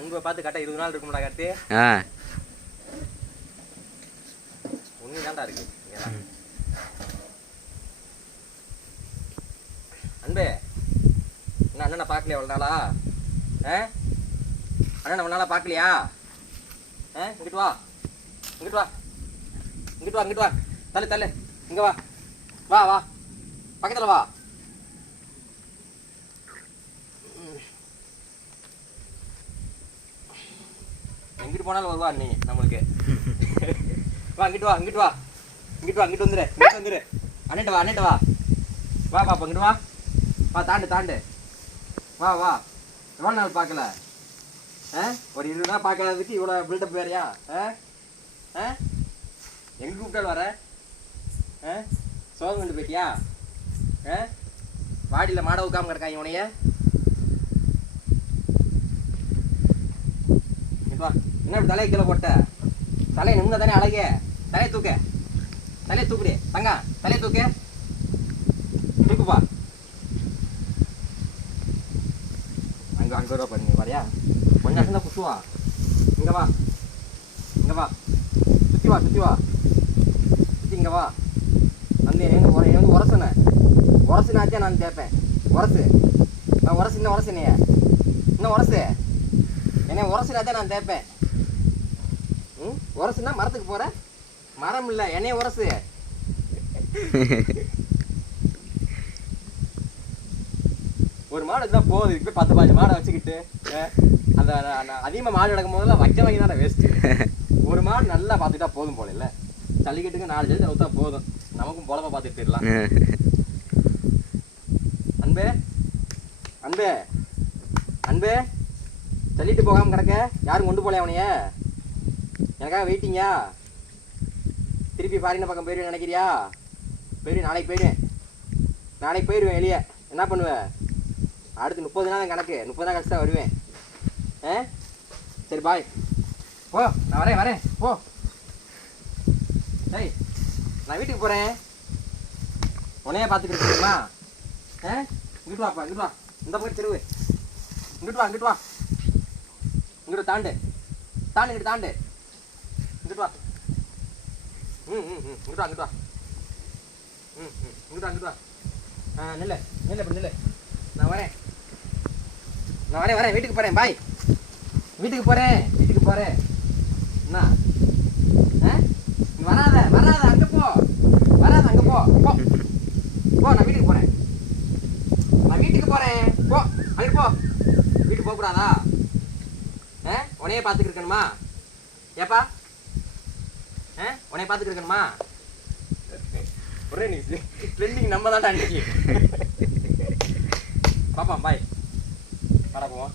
அன்பை பார்த்து கரெக்டாக இருபது நாள் இருக்கும்டா கார்த்தி ஆ. உண்மை தான்டா இருக்கு. அன்பே என்ன அண்ணனை பார்க்கலையா அவ்வளோ நாளா? ஆ? அண்ணனை அவ்வளோ நாளா பார்க்கலையா? ஆ இங்கிட்டு வா. இங்கிட்டு வா. இங்கிட்டு வா இங்கிட்டு வா. தள்ளு தள்ளு. இங்க வா. வா வா. பக்கத்துல வா. எங்கிட்டு போனாலும் வருவா நீ நம்மளுக்கு. வா இங்கிட்டு வா இங்கிட்டு வா. இங்கிட்டு வா இங்கிட்டு வந்துரு இங்கிட்டு வந்துரு. அண்ணன்ட்ட வா அண்ணன்ட்ட வா. வா பாப்பா இங்கிட்டு வா. வா தாண்டு தாண்டு. வா வா. எவ்வளோ நாள் பார்க்கல? ஆ? ஒரு இருபது நாள் பார்க்கறதுக்கு இவ்வளோ பில்டப் வேறையா? ஆ? ஆ? எங்க கூப்பிட்டாலும் வர? ஆ? சோகம் கொண்டு போயிட்டியா? ஆ? வாடியில் மாட உட்காம கிடக்காங்க இவனைய. இங்கிட்டு வா. என்ன இப்படி தலையை கீழே போட்ட? தலையை நிமிந்த தானே அழகே தலையை தூக்க. தலையை தூக்குடி. தங்கா தலையை தூக்க. தூக்குப்பா. அங்க அங்கே ரூபா பண்ணி வரையா? கொஞ்சம் அசந்தா குசுவா இங்க வா. இங்க வா. சுத்தி வா சுத்தி வா. சுத்தி இங்க வா. வந்து எனக்கு உர- எனக்கு உரசன. உரசுனாச்சே நான் கேட்பேன். உரசு. நான் உரசு இன்னும் உரசுனையே இன்னும் உரசு? என்னைய உரசுனாச்சே நான் தேப்பேன் ம் உரசுனா மரத்துக்கு போற? மரம் இல்ல என்னைய உரசு. ஒரு மாடு தான் போகுது இப்போ பத்து பாஞ்சு மாடை வச்சுக்கிட்டு அந்த அதிகமாக மாடு நடக்கும் போதெல்லாம் வைக்க வாங்கி தானே வேஸ்ட்டு ஒரு மாடு நல்லா பாத்துட்டா போதும் போல இல்லை. ஜல்லிக்கட்டுக்கு நாலு ஜல்லி அவுத்தா போதும். நமக்கும் பொழப்ப பார்த்துட்டு போயிடலாம். அன்பே அன்பே அன்பே தள்ளிட்டு போகாம கிடக்க யாரும் கொண்டு போல அவனையே? எனக்காக வெயிட்டிங்கா? திருப்பி பாரின பக்கம் போயிடுவேன் நினைக்கிறியா? போயிடுவேன் நாளைக்கு போயிடுவேன் நாளைக்கு போயிடுவேன் வெளியே. என்ன பண்ணுவ? அடுத்து முப்பது நாள் தான் கணக்கு. முப்பது நாள் கழிச்சு தான் வருவேன். ஆ? சரி பாய் போ நான் வரேன் வரேன். போ. சரி நான் வீட்டுக்கு போகிறேன் உன்னையே பார்த்துக்கிட்டு ஆ? இங்கிட்டு வாப்பா இங்கிட்டு வா. இந்த பக்கம் தெருவு. இங்கிட்டு வா இங்கிட்டு வா. இங்கிட்டு தாண்டு. தாண்டு இங்கிட்டு தாண்டு. இங்கிட்டு வா ம் ம் ம் இங்கிட்டு வா இங்கிட்டு வா ம் ம் இங்கிட்டு வா இங்கிட்டு வா ஆ நில்ல நில்லு இப்படி நில்லு நான் வரேன் நான் வரேன் வரேன் வீட்டுக்கு போகிறேன் பாய் வீட்டுக்கு போகிறேன் வீட்டுக்கு போகிறேன் என்ன ஆ வராத வராத. அங்கே போ. வராத அங்கே போ. போ. போ நான் வீட்டுக்கு போகிறேன் நான் வீட்டுக்கு போகிறேன் போ. அங்கே போ. வீட்டுக்கு போகக்கூடாதா? ஆ உனையே பார்த்துக்கிட்டு இருக்கணுமா ஏப்பா? உன்னை உன்னைய இருக்கணுமா ஒரே நிமிஷம். ட்ரெண்டிங் நம்ம தான் அன்னைக்கு. பாப்பா பாய் வர போவோம்.